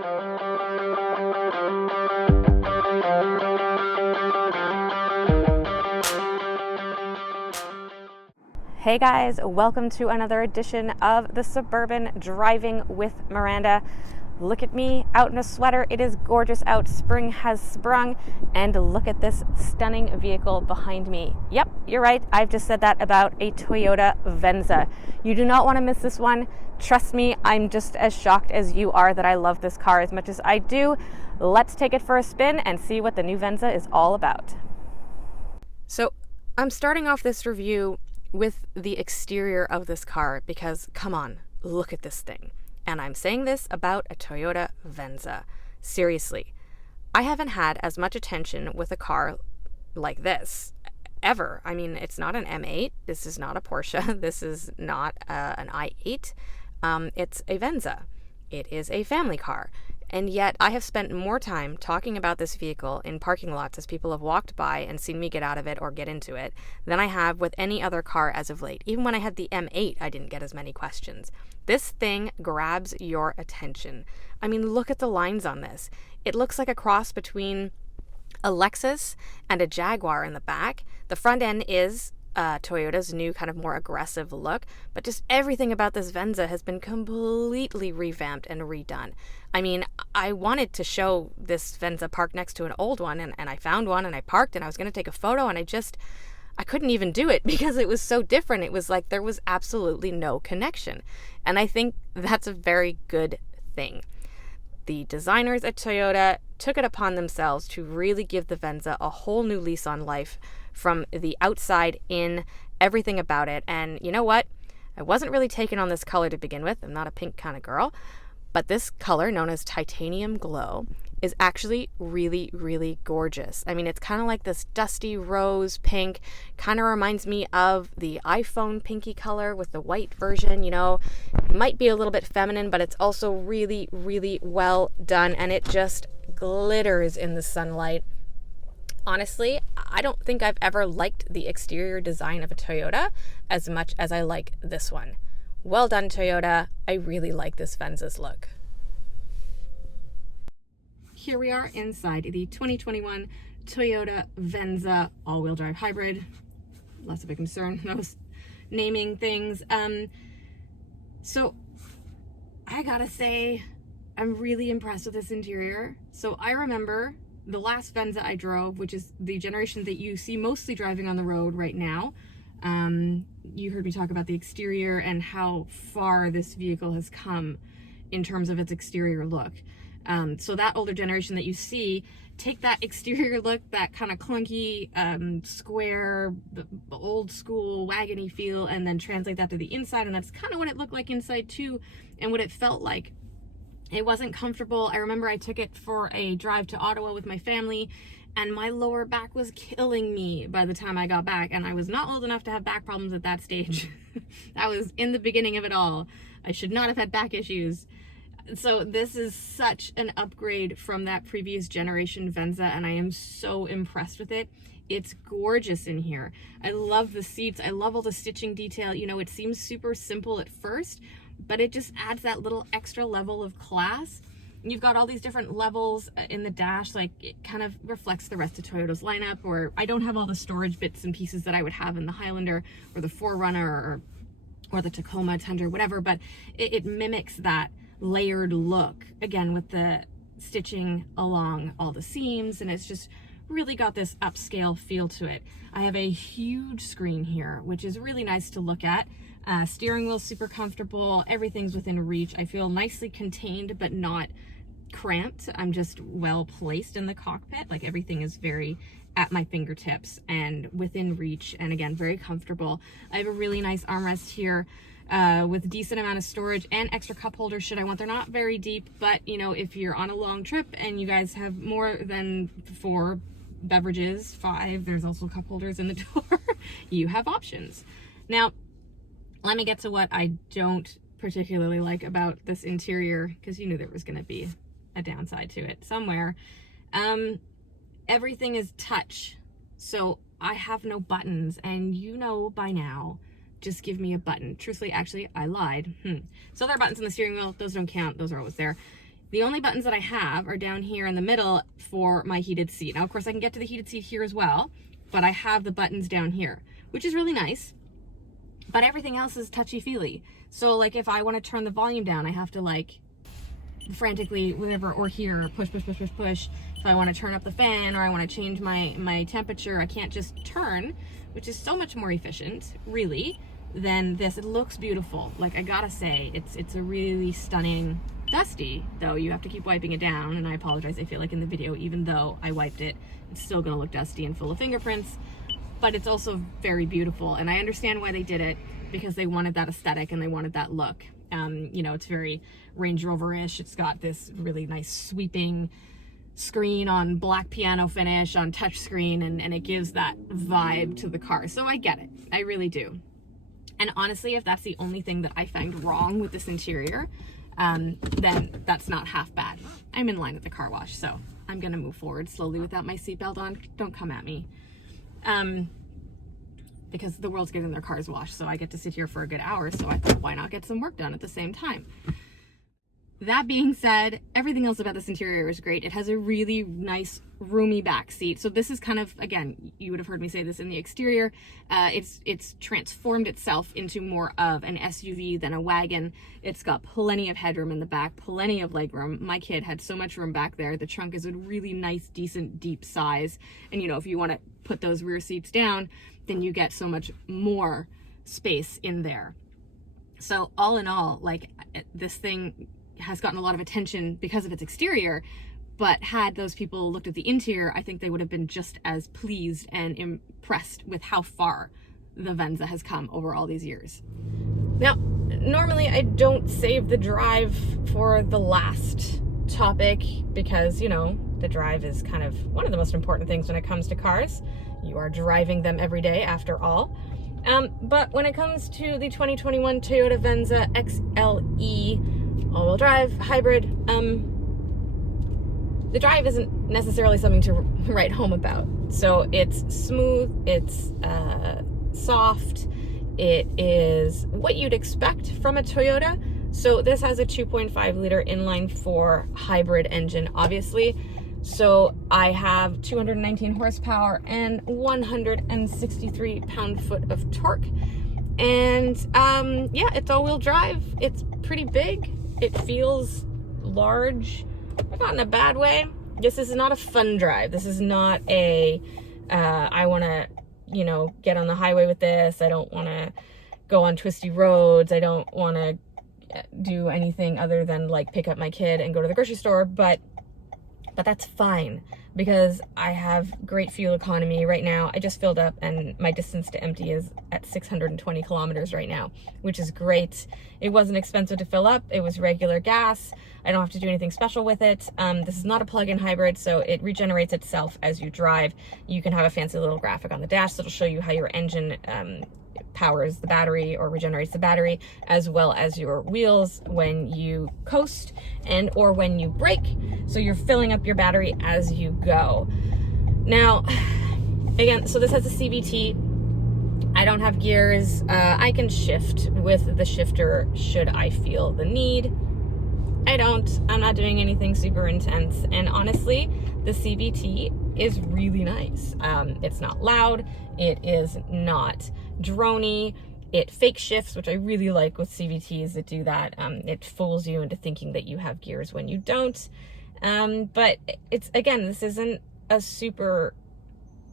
Hey guys, welcome to another edition of the Suburban Driving with Miranda. Look at me out in a sweater. It is gorgeous out. Spring has sprung, and look at this stunning vehicle behind me. Yep, you're right. I've just said that about a Toyota Venza. You do not want to miss this one. Trust me, I'm just as shocked as you are that I love this car as much as I do. Let's take it for a spin and see what the new Venza is all about. So I'm starting off this review with the exterior of this car because, come on, look at this thing. And I'm saying this about a Toyota Venza. Seriously, I haven't had as much attention with a car like this ever. I mean, it's not an M8. This is not a Porsche. This is not an i8. It's a Venza. It is a family car. And yet I have spent more time talking about this vehicle in parking lots as people have walked by and seen me get out of it or get into it than I have with any other car as of late. Even when I had the M8, I didn't get as many questions. This thing grabs your attention. I mean, look at the lines on this. It looks like a cross between a Lexus and a Jaguar in the back. The front end is Toyota's new kind of more aggressive look, but just everything about this Venza has been completely revamped and redone. I mean, I wanted to show this Venza parked next to an old one, and I found one and I parked and I was going to take a photo, and I couldn't even do it because it was so different. It was like there was absolutely no connection. And I think that's a very good thing. The designers at Toyota took it upon themselves to really give the Venza a whole new lease on life from the outside in, everything about it. And you know what? I wasn't really taken on this color to begin with. I'm not a pink kind of girl. But this color, known as titanium glow, is actually really, really gorgeous. I mean, it's kind of like this dusty rose pink, kind of reminds me of the iPhone pinky color with the white version, you know. It might be a little bit feminine, but it's also really, really well done, and it just glitters in the sunlight. Honestly, I don't think I've ever liked the exterior design of a Toyota as much as I like this one. Well done, Toyota. I really like this Venza's look. Here we are inside the 2021 Toyota Venza all-wheel drive hybrid. Less of a concern, those naming things. So I gotta say, I'm really impressed with this interior. So I remember the last Venza I drove, which is the generation that you see mostly driving on the road right now. You heard me talk about the exterior and how far this vehicle has come in terms of its exterior look. So that older generation that you see, take that exterior look, that kind of clunky, square, old school, wagony feel, and then translate that to the inside, and that's kind of what it looked like inside too, and what it felt like. It wasn't comfortable. I remember I took it for a drive to Ottawa with my family, and my lower back was killing me by the time I got back, and I was not old enough to have back problems at that stage. That was in the beginning of it all. I should not have had back issues. So this is such an upgrade from that previous generation Venza, and I am so impressed with it. It's gorgeous in here. I love the seats. I love all the stitching detail. You know, it seems super simple at first, but it just adds that little extra level of class. You've got all these different levels in the dash, like it kind of reflects the rest of Toyota's lineup, or I don't have all the storage bits and pieces that I would have in the Highlander or the 4Runner or the Tacoma, Tundra, whatever, but it mimics that layered look, again, with the stitching along all the seams, and it's just really got this upscale feel to it. I have a huge screen here, which is really nice to look at. Steering wheel's super comfortable. Everything's within reach. I feel nicely contained, but not cramped. I'm just well placed in the cockpit. Like everything is very at my fingertips and within reach, and again, very comfortable. I have a really nice armrest here with a decent amount of storage and extra cup holders should I want. They're not very deep, but you know, if you're on a long trip and you guys have more than 4 beverages, 5, there's also cup holders in the door, you have options. Now, let me get to what I don't particularly like about this interior, because you knew there was going to be a downside to it somewhere. Everything is touch, so I have no buttons, and you know by now, just give me a button. Truthfully, actually, I lied. So there are buttons in the steering wheel. Those don't count. Those are always there. The only buttons that I have are down here in the middle for my heated seat. Now, of course, I can get to the heated seat here as well, but I have the buttons down here, which is really nice. But everything else is touchy-feely. So like if I want to turn the volume down, I have to like frantically whatever, or here, push. If I want to turn up the fan or I want to change my temperature, I can't just turn, which is so much more efficient, really, than this. It looks beautiful. Like, I gotta say, it's a really stunning. Dusty, though. You have to keep wiping it down, and I apologize, I feel like in the video, even though I wiped it, it's still gonna look dusty and full of fingerprints, but it's also very beautiful, and I understand why they did it, because they wanted that aesthetic and they wanted that look. You know, it's very Range Rover-ish. It's got this really nice sweeping screen on black piano finish on touch screen, and it gives that vibe to the car. So I get it. I really do. And honestly, if that's the only thing that I find wrong with this interior, then that's not half bad. I'm in line at the car wash, so I'm gonna move forward slowly without my seatbelt on. Don't come at me. Because the world's getting their cars washed, so I get to sit here for a good hour, so I thought, why not get some work done at the same time? That being said, everything else about this interior is great. It has a really nice, roomy back seat. So this is kind of, again, you would have heard me say this in the exterior, it's transformed itself into more of an SUV than a wagon. It's got plenty of headroom in the back, plenty of legroom. My kid had so much room back there. The trunk is a really nice, decent, deep size. And, you know, if you want to put those rear seats down, then you get so much more space in there. So all in all, like, this thing has gotten a lot of attention because of its exterior, but had those people looked at the interior, I think they would have been just as pleased and impressed with how far the Venza has come over all these years. Now, normally I don't save the drive for the last topic because, you know, the drive is kind of one of the most important things when it comes to cars. You are driving them every day after all. But when it comes to the 2021 Toyota Venza XLE all-wheel drive hybrid, the drive isn't necessarily something to write home about. So it's smooth, it's soft, it is what you'd expect from a Toyota. So this has a 2.5 liter inline 4 hybrid engine, obviously. So I have 219 horsepower and 163 pound-foot of torque. And yeah, it's all-wheel drive. It's pretty big. It feels large, but not in a bad way. This is not a fun drive. This is not a, I want to, you know, get on the highway with this. I don't want to go on twisty roads. I don't want to do anything other than like pick up my kid and go to the grocery store. But that's fine because I have great fuel economy right now. I just filled up and my distance to empty is at 620 kilometers right now, which is great. It wasn't expensive to fill up. It was regular gas. I don't have to do anything special with it. This is not a plug-in hybrid, so it regenerates itself as you drive. You can have a fancy little graphic on the dash that'll show you how your engine powers the battery or regenerates the battery, as well as your wheels when you coast and or when you brake. So you're filling up your battery as you go. Now, again, so this has a CVT. I don't have gears. I can shift with the shifter should I feel the need. I don't. I'm not doing anything super intense. And honestly, the CVT is really nice. It's not loud. It is not droney. It fake shifts, which I really like with CVTs that do that. It fools you into thinking that you have gears when you don't. But it's, again, this isn't a super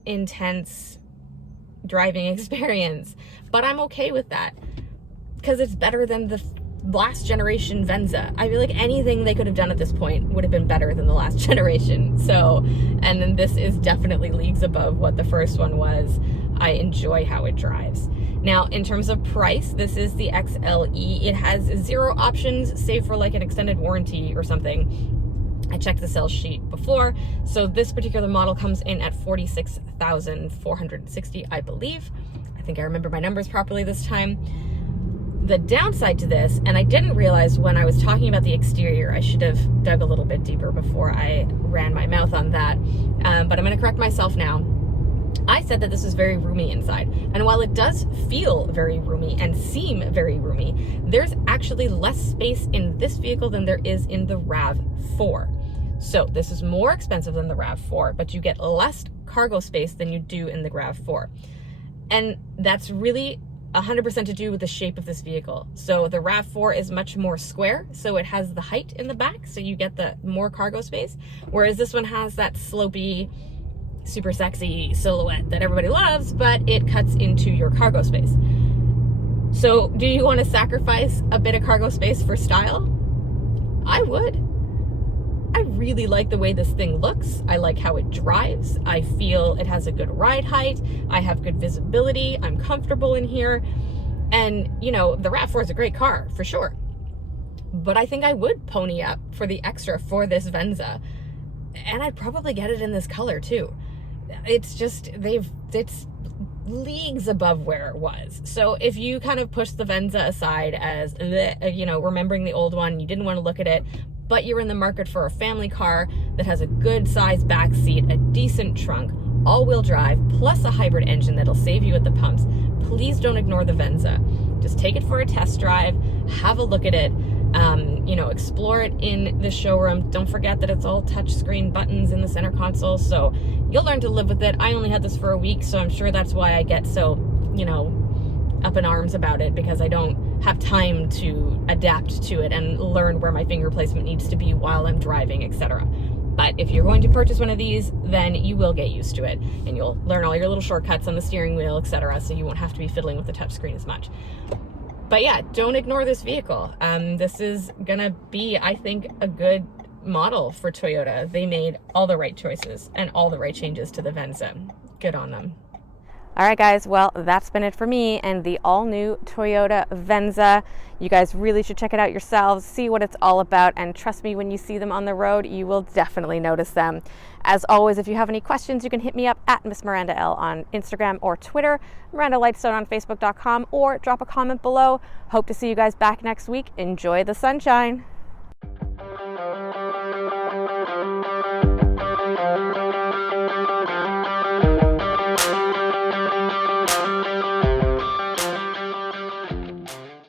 intense driving experience, but I'm okay with that because it's better than the last generation Venza. I feel like anything they could have done at this point would have been better than the last generation. So, and then this is definitely leagues above what the first one was. I enjoy how it drives. Now, in terms of price, this is the XLE. It has 0 options, save for like an extended warranty or something. I checked the sales sheet before. So this particular model comes in at $46,460, I believe. I think I remember my numbers properly this time. The downside to this, and I didn't realize when I was talking about the exterior, I should have dug a little bit deeper before I ran my mouth on that, but I'm going to correct myself now. I said that this is very roomy inside. And while it does feel very roomy and seem very roomy, there's actually less space in this vehicle than there is in the RAV4. So this is more expensive than the RAV4, but you get less cargo space than you do in the RAV4. And that's really 100% to do with the shape of this vehicle. So the RAV4 is much more square, so it has the height in the back, so you get the more cargo space, whereas this one has that slopey, super sexy silhouette that everybody loves, but it cuts into your cargo space. So do you want to sacrifice a bit of cargo space for style? I would. I really like the way this thing looks. I like how it drives. I feel it has a good ride height. I have good visibility. I'm comfortable in here. And, you know, the RAV4 is a great car, for sure. But I think I would pony up for the extra for this Venza. And I'd probably get it in this color, too. It's just, it's leagues above where it was. So if you kind of push the Venza aside as, you know, remembering the old one, you didn't want to look at it, but you're in the market for a family car that has a good size back seat, a decent trunk, all-wheel drive, plus a hybrid engine that'll save you at the pumps, please don't ignore the Venza. Just take it for a test drive, have a look at it, you know, explore it in the showroom. Don't forget that it's all touchscreen buttons in the center console, so you'll learn to live with it. I only had this for a week, so I'm sure that's why I get so, you know, up in arms about it, because I don't have time to adapt to it and learn where my finger placement needs to be while I'm driving, etc. But if you're going to purchase one of these, then you will get used to it, and you'll learn all your little shortcuts on the steering wheel, etc., so you won't have to be fiddling with the touchscreen as much. But yeah, don't ignore this vehicle. This is gonna be, I think, a good model for Toyota. They made all the right choices and all the right changes to the Venza. Good on them. All right, guys, well, that's been it for me and the all-new Toyota Venza. You guys really should check it out yourselves, see what it's all about, and trust me, when you see them on the road, you will definitely notice them. As always, if you have any questions, you can hit me up at Miss Miranda L on Instagram or Twitter, Miranda Lightstone on Facebook.com, or drop a comment below. Hope to see you guys back next week. Enjoy the sunshine.